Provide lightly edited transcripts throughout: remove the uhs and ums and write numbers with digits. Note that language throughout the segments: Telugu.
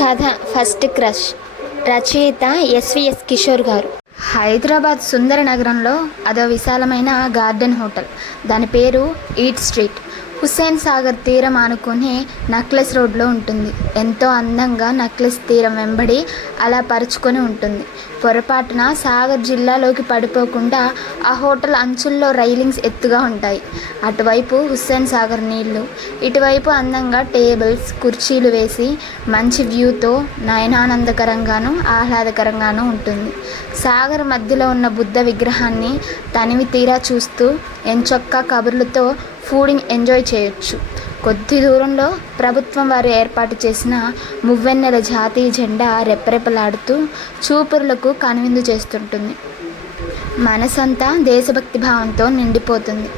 కథ ఫస్ట్ క్రష్. రచయిత ఎస్విఎస్ కిషోర్ గారు. హైదరాబాద్ సుందర నగరంలో అదో విశాలమైన గార్డెన్ హోటల్. దాని పేరు ఈట్ స్ట్రీట్. హుస్సేన్ సాగర్ తీరం ఆనుకుని నక్లెస్ రోడ్లో ఉంటుంది. ఎంతో అందంగా నక్లెస్ తీరం వెంబడి అలా పరుచుకొని ఉంటుంది. పొరపాటున సాగర్ జిల్లాలోకి పడిపోకుండా ఆ హోటల్ అంచుల్లో రైలింగ్స్ ఎత్తుగా ఉంటాయి. అటువైపు హుస్సేన్ సాగర్ నీళ్లు, ఇటువైపు అందంగా టేబుల్స్ కుర్చీలు వేసి మంచి వ్యూతో నయనానందకరంగాను ఆహ్లాదకరంగాను ఉంటుంది. సాగర్ మధ్యలో ఉన్న బుద్ధ విగ్రహాన్ని తనివి తీరా చూస్తూ ఎంచక్కా కబుర్లతో ఫుడింగ్ ఎంజాయ్ చేయొచ్చు. కొద్ది దూరంలో ప్రభుత్వం వారు ఏర్పాటు చేసిన మువ్వెన్నెల జాతీయ జెండా రెపరెపలాడుతూ చూపురులకు కనువిందు చేస్తుంటుంది. మనసంతా దేశభక్తి భావంతో నిండిపోతుంది.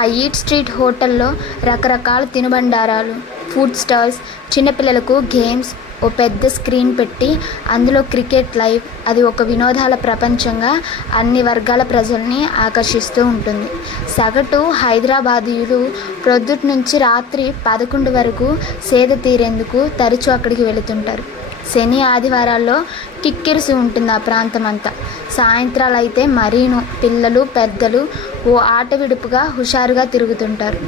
ఆ ఈట్ స్ట్రీట్ హోటల్లో రకరకాల తినుబండారాలు, ఫుడ్ స్టాల్స్, చిన్నపిల్లలకు గేమ్స్, ఓ పెద్ద స్క్రీన్ పెట్టి అందులో క్రికెట్ లైవ్. అది ఒక వినోదాల ప్రపంచంగా అన్ని వర్గాల ప్రజల్ని ఆకర్షిస్తూ ఉంటుంది. సగటు హైదరాబాదీయులు ప్రొద్దుటి నుంచి రాత్రి 11 వరకు సేద తీరేందుకు తరచూ అక్కడికి వెళుతుంటారు. శని ఆదివారాల్లో కిక్కిరిసి ఉంటుంది ఆ ప్రాంతం అంతా. సాయంత్రాలు అయితే మరీను పిల్లలు పెద్దలు ఓ ఆట విడుపుగా హుషారుగా తిరుగుతుంటారు.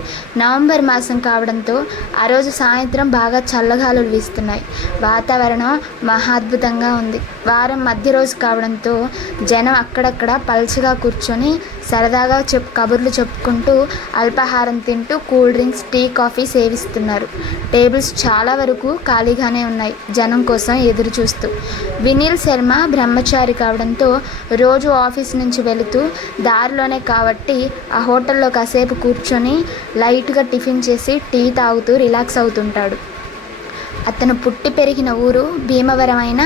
నవంబర్ మాసం కావడంతో ఆ రోజు సాయంత్రం బాగా చల్లగాలులు వీస్తున్నాయి. వాతావరణం మహాద్భుతంగా ఉంది. వారం మధ్య రోజు కావడంతో జనం అక్కడక్కడ పల్చగా కూర్చొని సరదాగా కబుర్లు చెప్పుకుంటూ అల్పాహారం తింటూ కూల్ డ్రింక్స్, టీ, కాఫీ సేవిస్తున్నారు. టేబుల్స్ చాలా వరకు ఖాళీగానే ఉన్నాయి జనం కోసం ఎదురు చూస్తూ. వినీల్ శర్మ బ్రహ్మచారి కావడంతో రోజు ఆఫీస్ నుంచి వెళుతూ దారిలోనే కాబట్టి ఆ హోటల్లో కాసేపు కూర్చొని లైట్గా టిఫిన్ చేసి టీ తాగుతూ రిలాక్స్ అవుతుంటాడు. అతను పుట్టి పెరిగిన ఊరు భీమవరం అయినా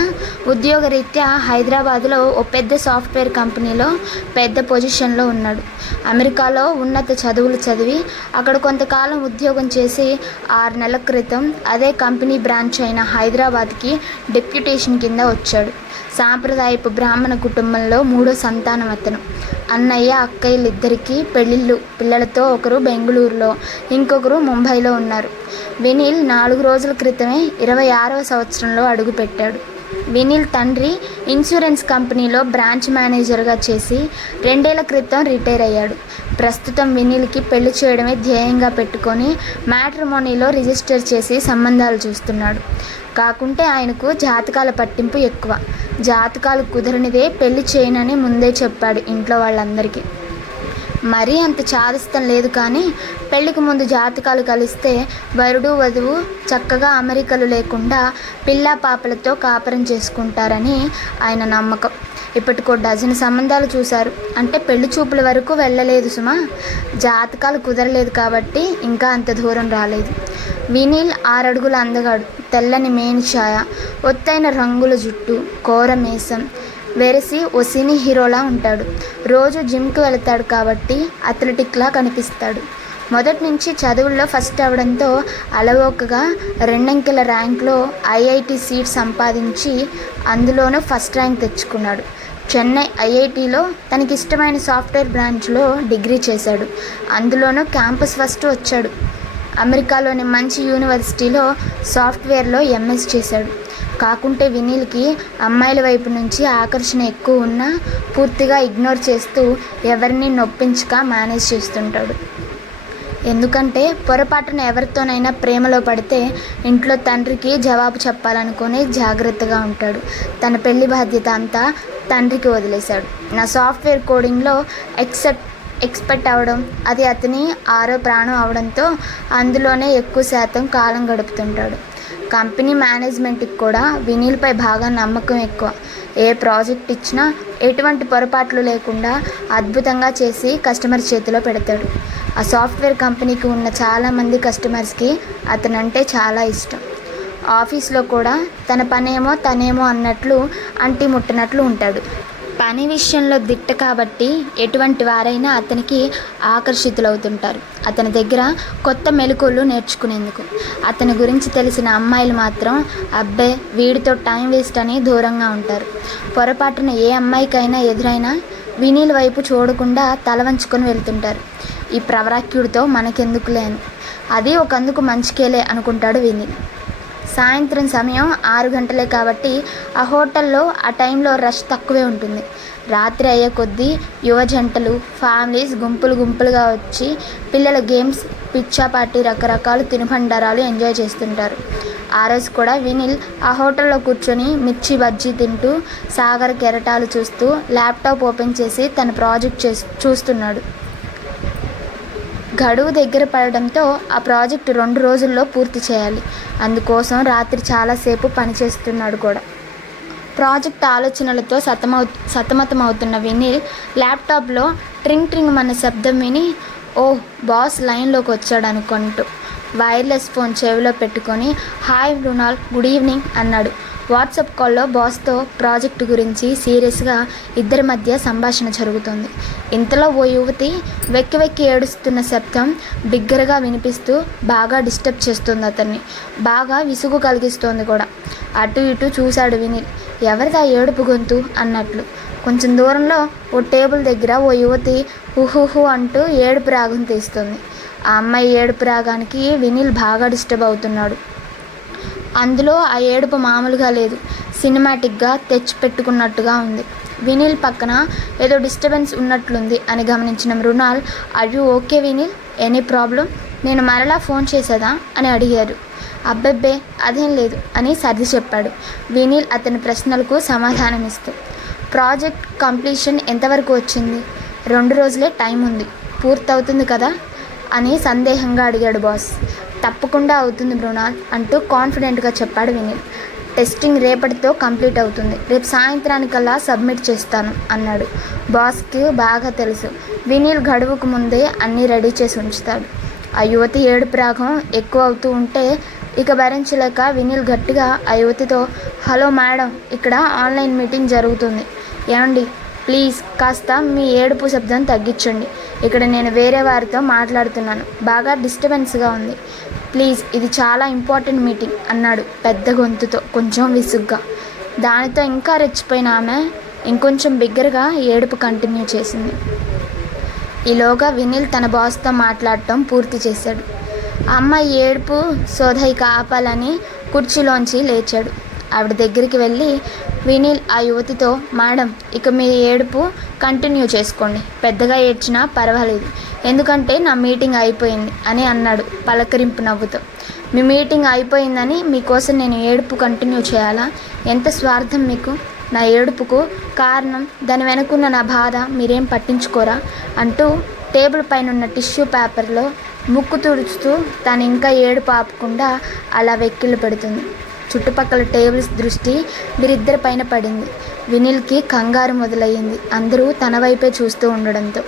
ఉద్యోగరీత్యా హైదరాబాదులో ఓ పెద్ద సాఫ్ట్వేర్ కంపెనీలో పెద్ద పొజిషన్లో ఉన్నాడు. అమెరికాలో ఉన్నత చదువులు చదివి అక్కడ కొంతకాలం ఉద్యోగం చేసి 6 నెలల క్రితం అదే కంపెనీ బ్రాంచ్ అయిన హైదరాబాద్కి డెప్యుటేషన్ కింద వచ్చాడు. సాంప్రదాయపు బ్రాహ్మణ కుటుంబంలో 3వ సంతానం అతను. అన్నయ్య అక్కయ్యలిద్దరికీ పెళ్ళిళ్ళు. పిల్లలతో ఒకరు బెంగళూరులో, ఇంకొకరు ముంబైలో ఉన్నారు. వినీల్ 4 రోజుల క్రితమే 26వ సంవత్సరంలో అడుగుపెట్టాడు. వినీల్ తండ్రి ఇన్సూరెన్స్ కంపెనీలో బ్రాంచ్ మేనేజర్గా చేసి 2 ఏళ్ల క్రితం రిటైర్ అయ్యాడు. ప్రస్తుతం వినీల్కి పెళ్లి చేయడమే ధ్యేయంగా పెట్టుకొని మ్యాట్రిమోనీలో రిజిస్టర్ చేసి సంబంధాలు చూస్తున్నాడు. కాకుంటే ఆయనకు జాతకాల పట్టింపు ఎక్కువ. జాతకాలు కుదరనిదే పెళ్లి చేయనని ముందే చెప్పాడు ఇంట్లో వాళ్ళందరికీ. మరీ అంత చాదస్తం లేదు కానీ పెళ్లికి ముందు జాతకాలు కలిస్తే వరుడు వధువు చక్కగా అమరికలు లేకుండా పిల్లా పాపలతో కాపురం చేసుకుంటారని ఆయన నమ్మకం. ఇప్పటికో డజన్ సంబంధాలు చూశారు. అంటే పెళ్లి చూపుల వరకు వెళ్ళలేదు సుమా. జాతకాలు కుదరలేదు కాబట్టి ఇంకా అంత దూరం రాలేదు. వినీల్ 6 అడుగుల అందగాడు. తెల్లని మేని ఛాయ, ఒత్తైన రంగుల జుట్టు, కోర మీసం వెరసి ఓ సినీ హీరోలా ఉంటాడు. రోజు జిమ్కి వెళతాడు కాబట్టి అథ్లెటిక్లా కనిపిస్తాడు. మొదటి నుంచి చదువుల్లో ఫస్ట్ అవడంతో అలవోకగా 2 అంకెల ర్యాంక్లో ఐఐటి సీట్ సంపాదించి అందులోనూ ఫస్ట్ ర్యాంక్ తెచ్చుకున్నాడు. చెన్నై ఐఐటిలో తనకిష్టమైన సాఫ్ట్వేర్ బ్రాంచ్లో డిగ్రీ చేశాడు. అందులోనూ క్యాంపస్ ఫస్ట్ వచ్చాడు. అమెరికాలోని మంచి యూనివర్సిటీలో సాఫ్ట్వేర్లో ఎంఎస్ చేశాడు. కాకుంటే వినీల్కి అమ్మాయిల వైపు నుంచి ఆకర్షణ ఎక్కువ ఉన్నా పూర్తిగా ఇగ్నోర్ చేస్తూ ఎవరిని నొప్పించక మేనేజ్ చేస్తుంటాడు. ఎందుకంటే పొరపాటున ఎవరితోనైనా ప్రేమలో పడితే ఇంట్లో తండ్రికి జవాబు చెప్పాలనుకుని జాగ్రత్తగా ఉంటాడు. తన పెళ్లి బాధ్యత అంతా తండ్రికి వదిలేశాడు. నా సాఫ్ట్వేర్ కోడింగ్లో ఎక్స్పర్ట్ అవడం అది అతని 6వ ప్రాణం అవడంతో అందులోనే ఎక్కువ శాతం కాలం గడుపుతుంటాడు. కంపెనీ మేనేజ్మెంట్కి కూడా వినీల్పై బాగా నమ్మకం ఎక్కువ. ఏ ప్రాజెక్ట్ ఇచ్చినా ఎటువంటి పొరపాట్లు లేకుండా అద్భుతంగా చేసి కస్టమర్ చేతిలో పెడతాడు. ఆ సాఫ్ట్వేర్ కంపెనీకి ఉన్న చాలామంది కస్టమర్స్కి అతనంటే చాలా ఇష్టం. ఆఫీస్లో కూడా తన పనేమో తనేమో అన్నట్లు అంటి ముట్టనట్లు ఉంటాడు. పని విషయంలో దిట్ట కాబట్టి ఎటువంటి వారైనా అతనికి ఆకర్షితులవుతుంటారు. అతని దగ్గర కొత్త మెలకువలు నేర్చుకునేందుకు. అతని గురించి తెలిసిన అమ్మాయిలు మాత్రం అబ్బే వీడితో టైం వేస్ట్ అని దూరంగా ఉంటారు. పొరపాటున ఏ అమ్మాయికైనా ఎదురైనా వినీల్ వైపు చూడకుండా తల వంచుకొని వెళ్తుంటారు. ఈ ప్రవరాక్యుడితో మనకెందుకులే అని. అది ఒకందుకు మంచికేలే అనుకుంటాడు వినీల్. సాయంత్రం సమయం 6 గంటలే కాబట్టి ఆ హోటల్లో ఆ టైంలో రష్ తక్కువే ఉంటుంది. రాత్రి అయ్యే కొద్దీ యువ జంటలు, ఫ్యామిలీస్ గుంపులు గుంపులుగా వచ్చి పిల్లల గేమ్స్, పిచ్చా పార్టీ, రకరకాల తినుబండారాలు ఎంజాయ్ చేస్తుంటారు. ఆ రోజు కూడా వినిల్ ఆ హోటల్లో కూర్చొని మిర్చి బజ్జీ తింటూ, సాగర్ కెరటాలు చూస్తూ ల్యాప్టాప్ ఓపెన్ చేసి తన ప్రాజెక్ట్ చూస్తున్నాడు. గడువు దగ్గర పడడంతో ఆ ప్రాజెక్టు 2 రోజుల్లో పూర్తి చేయాలి. అందుకోసం రాత్రి చాలాసేపు పనిచేస్తున్నాడు కూడా. ప్రాజెక్ట్ ఆలోచనలతో సతమతమవుతున్న వినిల్ ల్యాప్టాప్లో ట్రింగ్ ట్రింగ్ అన్న శబ్దం విని, ఓహ్ బాస్ లైన్లోకి వచ్చాడు అనుకుంటూ వైర్లెస్ ఫోన్ చెవిలో పెట్టుకొని, హాయ్ మృణాల్, గుడ్ ఈవినింగ్ అన్నాడు. వాట్సాప్ కాల్లో బాస్తో ప్రాజెక్టు గురించి సీరియస్గా ఇద్దరి మధ్య సంభాషణ జరుగుతుంది. ఇంతలో ఓ యువతి వెక్కి వెక్కి ఏడుస్తున్న శబ్దం బిగ్గరగా వినిపిస్తూ బాగా డిస్టర్బ్ చేస్తుంది అతన్ని. బాగా విసుగు కలిగిస్తోంది కూడా. అటు ఇటు చూశాడు వినిల్. ఎవరిదా ఏడుపు గొంతు అన్నట్లు. కొంచెం దూరంలో ఓ టేబుల్ దగ్గర ఓ యువతి హుహుహు అంటూ ఏడుపు రాగం తీస్తుంది. ఆ అమ్మాయి ఏడుపు రాగానికి వినిల్ బాగా డిస్టర్బ్ అవుతున్నాడు. అందులో ఆ ఏడుపు మామూలుగా లేదు, సినిమాటిక్గా తెచ్చిపెట్టుకున్నట్టుగా ఉంది. వినిల్ పక్కన ఏదో డిస్టర్బెన్స్ ఉన్నట్లుంది అని గమనించిన Mrunal, are you okay Vinil, any problem, నేను మరలా ఫోన్ చేసేదా అని అడిగారు. అబ్బెబ్బే అదేం లేదు అని సర్ది చెప్పాడు వినిల్ అతని ప్రశ్నలకు సమాధానమిస్తూ. ప్రాజెక్ట్ కంప్లీషన్ ఎంతవరకు వచ్చింది? 2 రోజులే టైం ఉంది, పూర్తవుతుంది కదా అని సందేహంగా అడిగాడు బాస్. తప్పకుండా అవుతుంది మృణాల్ అంటూ కాన్ఫిడెంట్గా చెప్పాడు వినిల్. టెస్టింగ్ రేపటితో కంప్లీట్ అవుతుంది, రేపు సాయంత్రానికల్లా సబ్మిట్ చేస్తాను అన్నాడు. బాస్కి బాగా తెలుసు వినిల్ గడువుకు ముందే అన్నీ రెడీ చేసి ఉంచుతాడు. ఆ యువతి ఏడుపు రాగం ఎక్కువ అవుతూ ఉంటే ఇక భరించలేక వినిల్ గట్టిగా ఆ యువతితో, హలో మేడం, ఇక్కడ ఆన్లైన్ మీటింగ్ జరుగుతుంది, ఏమండి ప్లీజ్ కాస్త మీ ఏడుపు శబ్దం తగ్గించండి, ఇక్కడ నేను వేరే వారితో మాట్లాడుతున్నాను, బాగా డిస్టర్బెన్స్గా ఉంది, ప్లీజ్ ఇది చాలా ఇంపార్టెంట్ మీటింగ్ అన్నాడు పెద్ద గొంతుతో, కొంచెం విసుగ్గా. దానితో ఇంకా రెచ్చిపోయిన ఆమె ఇంకొంచెం బిగ్గరగా ఏడుపు కంటిన్యూ చేసింది. ఈలోగా వినిల్ తన బాస్తో మాట్లాడటం పూర్తి చేశాడు. అమ్మాయి ఏడుపు సోదైక ఆపాలని కుర్చీలోంచి లేచాడు. ఆవిడ దగ్గరికి వెళ్ళి వినిల్ ఆ యువతితో, మేడం ఇక మీ ఏడుపు కంటిన్యూ చేసుకోండి, పెద్దగా ఏడ్చినా పర్వాలేదు, ఎందుకంటే నా మీటింగ్ అయిపోయింది అని అన్నాడు పలకరింపు నవ్వుతో. మీ మీటింగ్ అయిపోయిందని మీకోసం నేను ఏడుపు కంటిన్యూ చేయాలా? ఎంత స్వార్థం మీకు! నా ఏడుపుకు కారణం, దాని వెనుకున్న నా బాధ మీరేం పట్టించుకోరా అంటూ టేబుల్ పైన ఉన్న టిష్యూ పేపర్లో ముక్కు తుడుచుతూ తను ఇంకా ఏడుపు ఆపకుండా అలా వెక్కిళ్ళు పెడుతుంది. చుట్టుపక్కల టేబుల్స్ దృష్టి వీరిద్దరి పైన పడింది. వినిల్కి కంగారు మొదలయ్యింది, అందరూ తన వైపే చూస్తూ ఉండడంతో.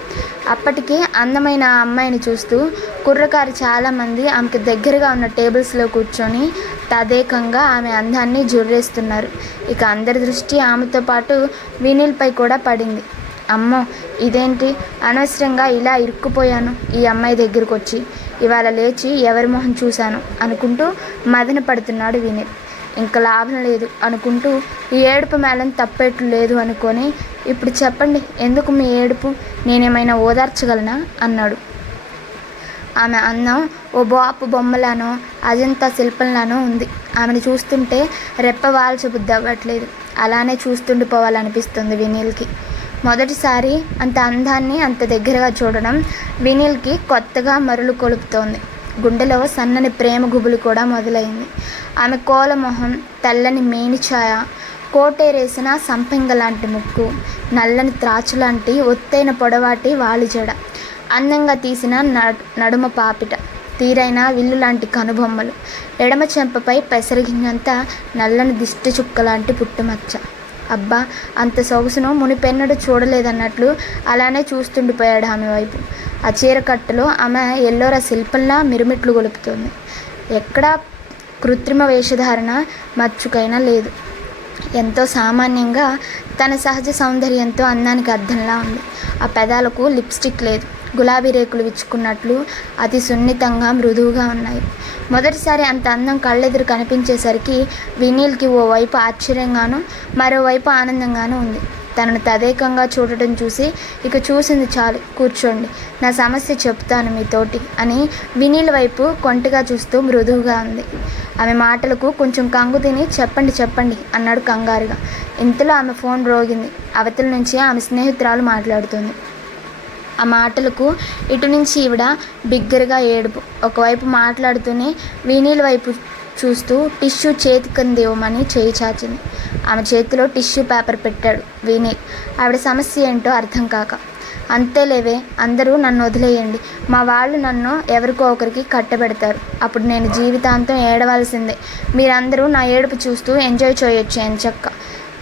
అప్పటికి అందమైన ఆ అమ్మాయిని చూస్తూ కుర్రకారు చాలామంది ఆమెకి దగ్గరగా ఉన్న టేబుల్స్లో కూర్చొని తదేకంగా ఆమె అందాన్ని జుర్రేస్తున్నారు. ఇక అందరి దృష్టి ఆమెతో పాటు వినిల్పై కూడా పడింది. అమ్మో ఇదేంటి, అనవసరంగా ఇలా ఇరుక్కుపోయాను ఈ అమ్మాయి దగ్గరకు వచ్చి, ఇవాళ లేచి ఎవరి మొహం చూశాను అనుకుంటూ మదన పడుతున్నాడు వినిల్. ఇంకా లాభం లేదు అనుకుంటూ ఈ ఏడుపు మేళం తప్పేట్లు లేదు అనుకొని, ఇప్పుడు చెప్పండి ఎందుకు మీ ఏడుపు, నేనేమైనా ఓదార్చగలనా అన్నాడు. ఆమె అందం ఓ బాపు బొమ్మలానో అజంతా శిల్పంలానో ఉంది. ఆమెను చూస్తుంటే రెప్ప వాల్చబుద్ధి అవ్వట్లేదు, అలానే చూస్తుండిపోవాలనిపిస్తుంది వినిల్కి. మొదటిసారి అంత అందాన్ని అంత దగ్గరగా చూడడం వినిల్కి కొత్తగా మరులు కొలుపుతోంది. గుండెలో సన్నని ప్రేమ గుబులు కూడా మొదలైంది. ఆమె కోలమొహం, తెల్లని మేనిఛాయ, కోటేరేసిన సంపెంగ లాంటి ముక్కు, నల్లని త్రాచు లాంటి ఒత్తైన పొడవాటి వాలిజడ, అందంగా తీసిన నడుమ పాపిట, తీరైన విల్లు లాంటి కనుబొమ్మలు, ఎడమ చెంపపై పెసరగింజంత నల్లని దిష్టి చుక్క లాంటి పుట్టుమచ్చ. అబ్బా అంత సొగసును మునిపెన్నడూ చూడలేదన్నట్లు అలానే చూస్తుండిపోయాడు ఆమె వైపు. ఆ చీరకట్టులో ఆమె ఎల్లోరా శిల్పంలా మిరుమిట్లు గొలుపుతోంది. ఎక్కడా కృత్రిమ వేషధారణ మచ్చుకైనా లేదు. ఎంతో సామాన్యంగా తన సహజ సౌందర్యంతో అందానికి అర్థంలా ఉంది. ఆ పెదాలకు లిప్స్టిక్ లేదు, గులాబీ రేకులు విచ్చుకున్నట్లు అతి సున్నితంగా మృదువుగా ఉన్నాయి. మొదటిసారి అంత అందం కళ్ళెదురు కనిపించేసరికి వినీల్కి ఓవైపు ఆశ్చర్యంగానూ మరోవైపు ఆనందంగానూ ఉంది. తనను తదేకంగా చూడటం చూసి, ఇక చూసింది చాలు, కూర్చోండి, నా సమస్య చెప్తాను మీతోటి అని వినీల్ వైపు కొంటగా చూస్తూ మృదువుగా ఉంది. ఆమె మాటలకు కొంచెం కంగు తిని చెప్పండి అన్నాడు కంగారుగా. ఇంతలో ఆమె ఫోన్ రోగింది. అవతల నుంచి ఆమె స్నేహితురాలు మాట్లాడుతుంది. ఆ మాటలకు ఇటు నుంచి ఈవిడ బిగ్గరగా ఏడుపు. ఒకవైపు మాట్లాడుతూనే వినీల్ వైపు చూస్తూ టిష్యూ చేతికందివ్వమని చేయి చాచింది. ఆమె చేతిలో టిష్యూ పేపర్ పెట్టాడు వినీల్. ఆవిడ సమస్య ఏంటో అర్థం కాక. అంతేలేవే, అందరూ నన్ను వదిలేయండి, మా వాళ్ళు నన్ను ఎవరికో ఒకరికి కట్టబెడతారు, అప్పుడు నేను జీవితాంతం ఏడవలసిందే, మీరందరూ నా ఏడుపు చూస్తూ ఎంజాయ్ చేయొచ్చు ఎంచక్క,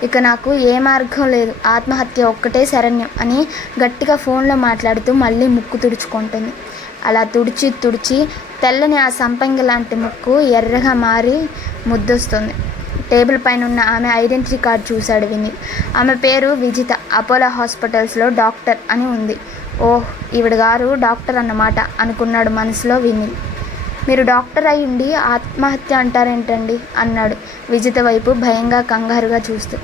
ఇక నాకు ఏ మార్గం లేదు, ఆత్మహత్య ఒక్కటే శరణ్యం అని గట్టిగా ఫోన్లో మాట్లాడుతూ మళ్ళీ ముక్కు తుడుచుకుంటుంది. అలా తుడిచి తెల్లని ఆ సంపంగి లాంటి ముక్కు ఎర్రగా మారి ముద్దొస్తుంది. టేబుల్ పైన ఉన్న ఆమె ఐడెంటిటీ కార్డు చూశాడు వినీల్. ఆమె పేరు విజిత, అపోలో హాస్పిటల్స్లో డాక్టర్ అని ఉంది. ఓహ్, ఈవిడ గారు డాక్టర్ అన్నమాట అనుకున్నాడు మనసులో వినీల్. మీరు డాక్టర్ అయి ఉండి ఆత్మహత్య అంటారేంటండి అన్నాడు విజిత వైపు భయంగా కంగారుగా చూస్తూ.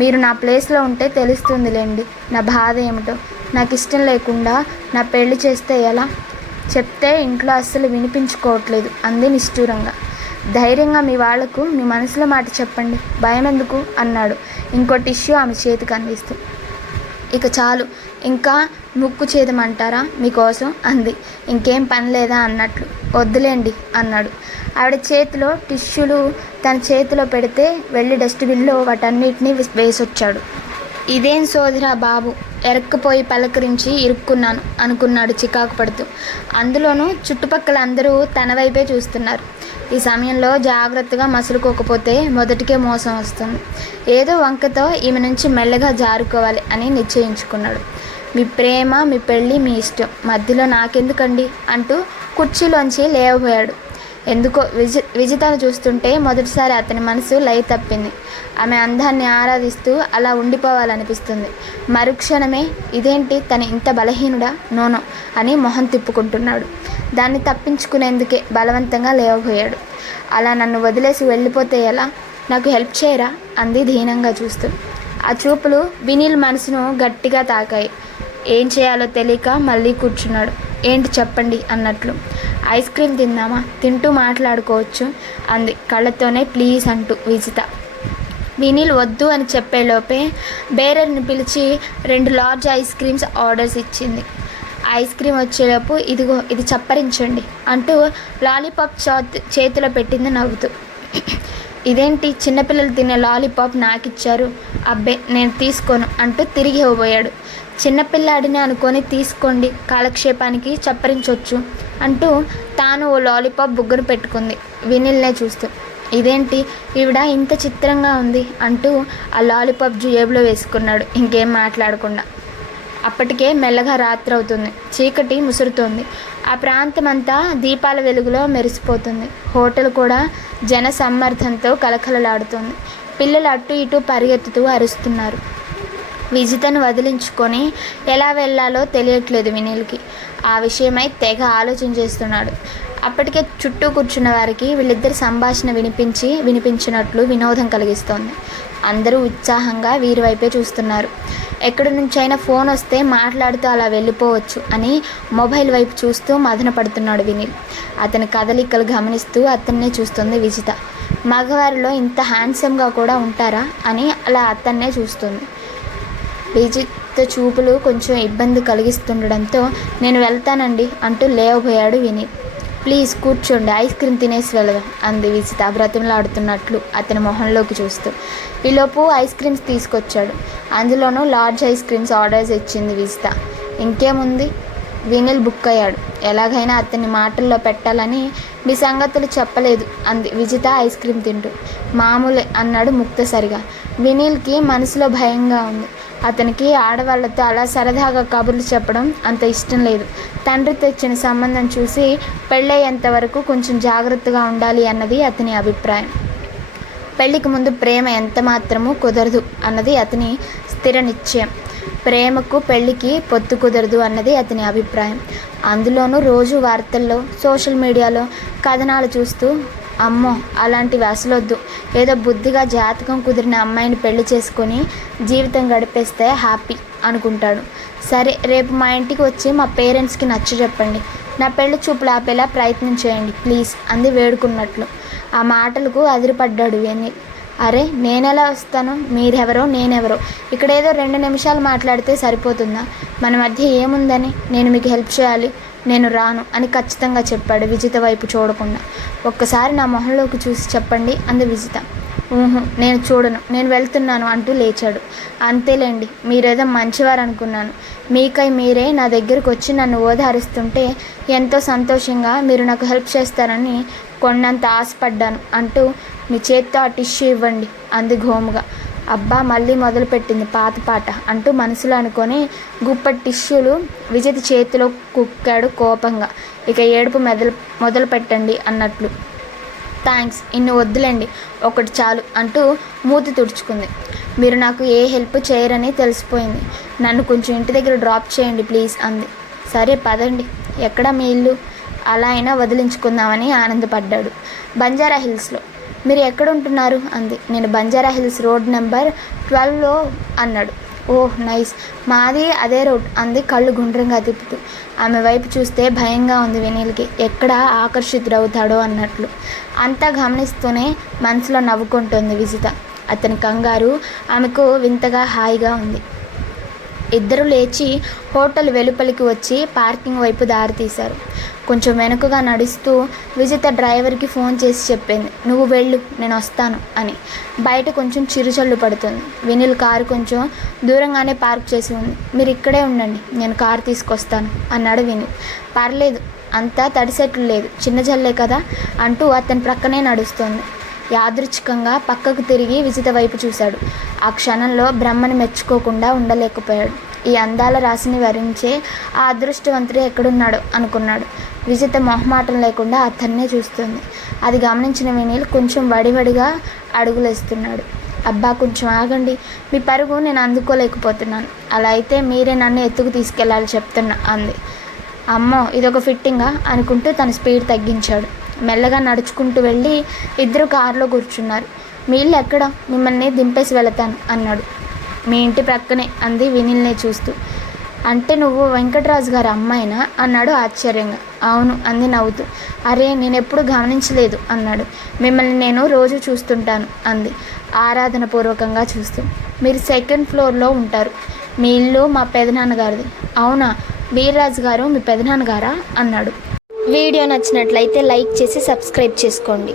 మీరు నా ప్లేస్లో ఉంటే తెలుస్తుందిలేండి నా బాధ ఏమిటో. నాకు ఇష్టం లేకుండా నా పెళ్లి చేస్తే ఎలా? చెప్తే ఇంట్లో అస్సలు వినిపించుకోవట్లేదు అంది నిష్ఠూరంగా. ధైర్యంగా మీ వాళ్లకు మీ మనసులో మాట చెప్పండి, భయం ఎందుకు అన్నాడు ఇంకో టిష్యూ ఆమె చేతికి అందిస్తూ. ఇక చాలు, ఇంకా ముక్కు చేదమంటారా మీకోసం అంది ఇంకేం పని లేదా అన్నట్లు. వద్దులేండి అన్నాడు. ఆవిడ చేతిలో టిష్యూలు తన చేతిలో పెడితే వెళ్ళి డస్ట్బిన్లో వాటన్నిటినీ వేసొచ్చాడు. ఇదేం సోదరా బాబు, ఎరక్కపోయి పలకరించి ఇరుక్కున్నాను అనుకున్నాడు చికాకు పడుతూ. అందులోనూ చుట్టుపక్కల అందరూ తన వైపే చూస్తున్నారు. ఈ సమయంలో జాగ్రత్తగా మసులుకోకపోతే మొదటికే మోసం వస్తుంది. ఏదో వంకతో ఈమె నుంచి మెల్లగా జారుకోవాలి అని నిశ్చయించుకున్నాడు. మీ ప్రేమ, మీ పెళ్ళి మీ ఇష్టం, మధ్యలో నాకెందుకండి అంటూ కుర్చీలోంచి లేవబోయాడు. ఎందుకో విజితను చూస్తుంటే మొదటిసారి అతని మనసు లయ తప్పింది. ఆమె అందాన్ని ఆరాధిస్తూ అలా ఉండిపోవాలనిపిస్తుంది. మరుక్షణమే ఇదేంటి తను ఇంత బలహీనుడా, నోనో అని మొహం తిప్పుకుంటున్నాడు. దాన్ని తప్పించుకునేందుకే బలవంతంగా లేవబోయాడు. అలా నన్ను వదిలేసి వెళ్ళిపోతే ఎలా? నాకు హెల్ప్ చేయరా అంది దీనంగా చూస్తూ. ఆ చూపులు వినీల్ మనసును గట్టిగా తాకాయి. ఏం చేయాలో తెలియక మళ్ళీ కూర్చున్నాడు. ఏంటి చెప్పండి అన్నట్లు. ఐస్ క్రీమ్ తిందామా, తింటూ మాట్లాడుకోవచ్చు అంది కళ్ళతోనే ప్లీజ్ అంటూ విజిత. వినీల్ వద్దు అని చెప్పేలోపే బేరర్ని పిలిచి 2 లార్జ్ ఐస్ క్రీమ్స్ ఆర్డర్స్ ఇచ్చింది. ఐస్ క్రీమ్ వచ్చేలోపు ఇదిగో ఇది చప్పరించండి అంటూ లాలీపాప్ చేతిలో పెట్టింది నవ్వుతూ. ఇదేంటి చిన్నపిల్లలు తినే లాలీపాప్ నాకిచ్చారు, అబ్బే నేను తీసుకోను అంటూ తిరిగి ఇవ్వబోయాడు. చిన్నపిల్లాడిని అనుకొని తీసుకోండి, కాలక్షేపానికి చప్పరించవచ్చు అంటూ తాను ఓ లాలీపాప్ బుగ్గను పెట్టుకుంది వినీల్నే చూస్తూ. ఇదేంటి ఈవిడ ఇంత చిత్రంగా ఉంది అంటూ ఆ లాలీపాప్ జేబులో వేసుకున్నాడు ఇంకేం మాట్లాడకుండా. అప్పటికే మెల్లగా రాత్రి అవుతుంది. చీకటి ముసురుతోంది. ఆ ప్రాంతమంతా దీపాల వెలుగులో మెరిసిపోతుంది. హోటల్ కూడా జన సమ్మర్దంతో కలకలలాడుతోంది. పిల్లలు అటు ఇటు పరిగెత్తుతూ అరుస్తున్నారు. విజితను వదిలించుకొని ఎలా వెళ్ళాలో తెలియట్లేదు వినీల్కి. ఆ విషయమై తెగ ఆలోచన చేస్తున్నాడు. అప్పటికే చుట్టూ కూర్చున్న వారికి వీళ్ళిద్దరి సంభాషణ వినిపించినట్లు వినోదం కలిగిస్తోంది. అందరూ ఉత్సాహంగా వీరి వైపే చూస్తున్నారు. ఎక్కడి నుంచైనా ఫోన్ వస్తే మాట్లాడుతూ అలా వెళ్ళిపోవచ్చు అని మొబైల్ వైపు చూస్తూ మదన పడుతున్నాడు వినీల్. అతని కదలికలు గమనిస్తూ అతన్నే చూస్తుంది విజిత. మగవారిలో ఇంత హ్యాండ్సమ్గా కూడా ఉంటారా అని అలా అతన్నే చూస్తుంది. విజిత చూపులు కొంచెం ఇబ్బంది కలిగిస్తుండడంతో నేను వెళ్తానండి అంటూ లేవబోయాడు వినీల్. ప్లీజ్ కూర్చోండి, ఐస్ క్రీమ్ తినేసి వెళదాం అంది విజిత బ్రతిమలాడుతున్నట్లు అతని మొహంలోకి చూస్తూ. ఈలోపు ఐస్ క్రీమ్స్ తీసుకొచ్చాడు. అందులోనూ లార్జ్ ఐస్ క్రీమ్స్ ఆర్డర్స్ ఇచ్చింది విజిత. ఇంకేముంది, వినీల్ బుక్ అయ్యాడు. ఎలాగైనా అతన్ని మాటల్లో పెట్టాలని మీ సంగతులు చెప్పలేదు అంది విజిత ఐస్ క్రీమ్ తింటూ. మామూలే అన్నాడు ముక్తసరిగా. వినీల్కి మనసులో భయంగా ఉంది. అతనికి ఆడవాళ్లతో అలా సరదాగా కబుర్లు చెప్పడం అంత ఇష్టం లేదు. తండ్రి తెచ్చిన సంబంధం చూసి పెళ్ళయ్యేంత వరకు కొంచెం జాగ్రత్తగా ఉండాలి అన్నది అతని అభిప్రాయం. పెళ్లికి ముందు ప్రేమ ఎంత మాత్రమూ కుదరదు అన్నది అతని స్థిర నిశ్చయం. ప్రేమకు పెళ్లికి పొత్తు కుదరదు అన్నది అతని అభిప్రాయం. అందులోనూ రోజు వార్తల్లో సోషల్ మీడియాలో కథనాలు చూస్తూ అమ్మో అలాంటివి అసలొద్దు. ఏదో బుద్ధిగా జాతకం కుదిరిన అమ్మాయిని పెళ్లి చేసుకొని జీవితం గడిపేస్తే హ్యాపీ అనుకుంటాడు. సరే రేపు మా ఇంటికి వచ్చి మా పేరెంట్స్కి నచ్చ చెప్పండి. నా పెళ్లి చూపులు ఆపేలా ప్రయత్నం చేయండి ప్లీజ్ అంది వేడుకున్నట్లు. ఆ మాటలకు అదిరిపడ్డాడు వెన్నెల్. అరే నేనెలా వస్తాను, మీరెవరో నేనెవరో, ఇక్కడేదో 2 నిమిషాలు మాట్లాడితే సరిపోతుందా, మన మధ్య ఏముందని నేను మీకు హెల్ప్ చేయాలి, నేను రాను అని ఖచ్చితంగా చెప్పాడు విజిత వైపు చూడకుండా. ఒక్కసారి నా మొహంలోకి చూసి చెప్పండి అంది విజిత. నేను చూడను, నేను వెళ్తున్నాను అంటూ లేచాడు. అంతేలేండి, మీరేదో మంచివారు అనుకున్నాను. మీకై మీరే నా దగ్గరకు వచ్చి నన్ను ఓదారుస్తుంటే ఎంతో సంతోషంగా మీరు నాకు హెల్ప్ చేస్తారని కొన్నంత ఆశపడ్డాను అంటూ మీ చేత్తో ఆ టిష్యూ ఇవ్వండి అంది ఘోముగా. అబ్బా మళ్ళీ మొదలుపెట్టింది పాత పాట అంటూ మనసులో అనుకొని గుప్పటి టిష్యూలు విజిత చేతిలో కుక్కాడు కోపంగా. ఇక ఏడుపు మొదలు పెట్టండి అన్నట్లు. థ్యాంక్స్, ఇన్ని వద్దులేండి, ఒకటి చాలు అంటూ మూతి తుడుచుకుంది. మీరు నాకు ఏ హెల్ప్ చేయరని తెలిసిపోయింది, నన్ను కొంచెం ఇంటి దగ్గర డ్రాప్ చేయండి ప్లీజ్ అంది. సరే పదండి, ఎక్కడ మీ ఇల్లు, అలా అయినా వదిలించుకుందామని ఆనందపడ్డాడు. బంజారా హిల్స్లో. మీరు ఎక్కడ ఉంటున్నారు అంది. నేను బంజారా హిల్స్ రోడ్ నెంబర్ 12లో అన్నాడు. ఓహ్ నైస్, మాది అదే రోడ్ అంది కళ్ళు గుండ్రంగా తిప్పుతూ. ఆమె వైపు చూస్తే భయంగా ఉంది వెన్నెలకి, ఎక్కడ ఆకర్షితుడవుతాడో అన్నట్లు. అంతా గమనిస్తూనే మనసులో నవ్వుకుంటోంది విజిత. అతని కంగారు ఆమెకు వింతగా హాయిగా ఉంది. ఇద్దరు లేచి హోటల్ వెలుపలికి వచ్చి పార్కింగ్ వైపు దారి తీశారు. కొంచెం వెనుకగా నడుస్తూ విజిత డ్రైవర్కి ఫోన్ చేసి చెప్పింది, నువ్వు వెళ్ళు నేను వస్తాను అని. బయట కొంచెం చిరుచల్లు పడుతుంది. వినిల్ కారు కొంచెం దూరంగానే పార్క్ చేసి ఉంది. మీరు ఇక్కడే ఉండండి, నేను కారు తీసుకొస్తాను అన్నాడు వినిల్. పర్లేదు, అంతా తడిసెట్లు లేదు, చిన్న జల్లే కదా అంటూ అతని ప్రక్కనే నడుస్తోంది. యాదృచ్ఛికంగా పక్కకు తిరిగి విజిత వైపు చూశాడు. ఆ క్షణంలో బ్రహ్మని మెచ్చుకోకుండా ఉండలేకపోయాడు. ఈ అందాల రాశిని వరించే ఆ అదృష్టవంతుడు ఎక్కడున్నాడో అనుకున్నాడు. విజిత మొహమాటం లేకుండా అతన్నే చూస్తుంది. అది గమనించిన వినీల్ కొంచెం వడివడిగా అడుగులేస్తున్నాడు. అబ్బా కొంచెం ఆగండి, మీ పరుగు నేను అందుకోలేకపోతున్నాను, అలా అయితే మీరే నన్ను ఎత్తుకు తీసుకెళ్ళాలి చెప్తున్నా అంది. అమ్మో ఇదొక ఫిట్టింగా అనుకుంటూ తన స్పీడ్ తగ్గించాడు. మెల్లగా నడుచుకుంటూ వెళ్ళి ఇద్దరు కారులో కూర్చున్నారు. మీ ఇల్లు ఎక్కడ, మిమ్మల్ని దింపేసి వెళతాను అన్నాడు. మీ ఇంటి ప్రక్కనే అంది వినిల్నే చూస్తూ. అంటే నువ్వు వెంకటరాజు గారి అమ్మాయినా అన్నాడు ఆశ్చర్యంగా. అవును అంది నవ్వుతూ. అరే నేనెప్పుడు గమనించలేదు అన్నాడు. మిమ్మల్ని నేను రోజు చూస్తుంటాను అంది ఆరాధనపూర్వకంగా చూస్తూ. మీరు 2nd ఫ్లోర్లో ఉంటారు, మీ ఇల్లు మా పెదనాన్నగారిది. అవునా, వీర్రాజు గారు మీ పెదనాన్నగారా అన్నాడు. వీడియో నచ్చినట్లయితే లైక్ చేసి సబ్స్క్రైబ్ చేసుకోండి.